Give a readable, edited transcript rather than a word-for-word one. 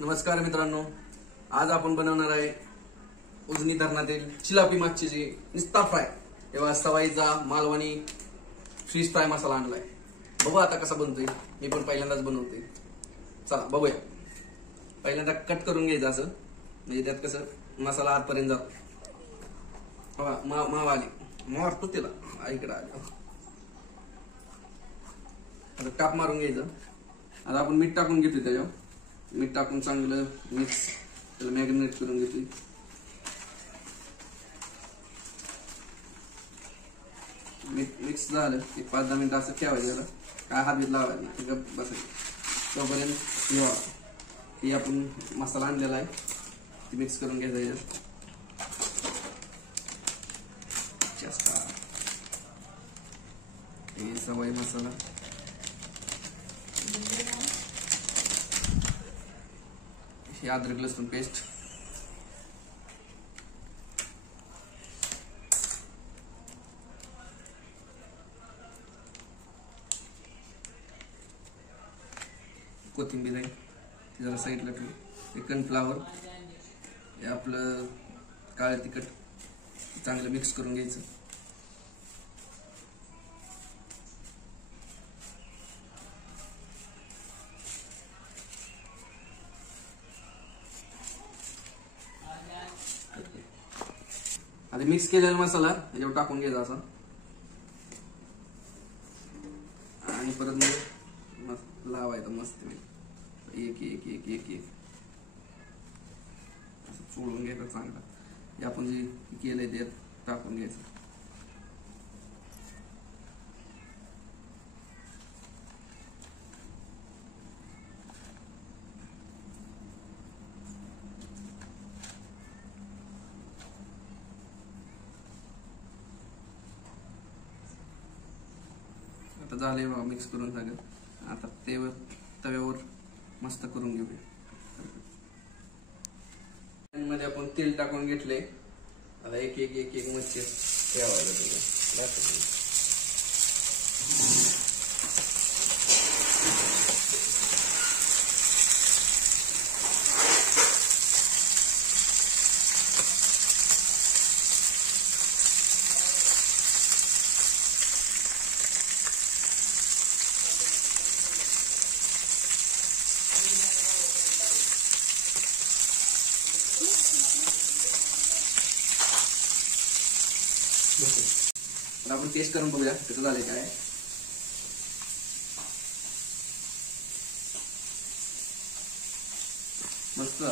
नमस्कार मित्रांनो, आज आपण बनवणार आहे उजनी धरणातील चिलापी मच्छीची निस्ता फ्राय तेव्हा सवाईचा मालवणी फिश फ्राय मसाला आणलाय। बघू आता कसा बनतोय, मी पण पहिल्यांदाच बनवतोय। चला बघूया। पहिल्यांदा कट करून घ्यायचं असं, म्हणजे त्यात कसं मसाला आतपर्यंत जातो। मावा आली मारतो त्याला आईकडे आले। आता टाप मारून घ्यायचं। आता आपण मीठ टाकून घेतोय, त्याच्यावर मीठ टाकून चांगलं मिक्स त्याला मॅग्नेट करून घेतोय। मिक्स झालं की 5-10 मिनिटं असं ठेवायचं, त्याला काय हात बीत लावायचं नाही, गप्प बसायचं। तोपर्यंत ही आपण मसाला आणलेला आहे ती मिक्स करून घ्यायचा। हे सवाई मसाला, हे अदरक लसूण पेस्ट, कोथिंबीर आहे ती जरा साईडला ठेवू, हे कॉर्नफ्लॉवर, हे आपलं काळं तिखट चांगलं मिक्स करून घ्यायचं। आधी मिक्स केलेला मसाला याच्यावर टाकून घ्यायचा असा, आणि परत मग लावायचा मस्त एक एक एक एक एक असं चोळून घ्यायचं चांगला। हे आपण जे केलंय ते टाकून घ्यायचं। आता झाले बघा मिक्स करून सगळं। आता तव्यावर मस्त करून घेऊया। मध्ये आपण तेल टाकून घेतले, आता एक एक एक एक मच्छी ठेवायला। आपण टेस्ट करून बघूया कसं झालंय काय। मस्त।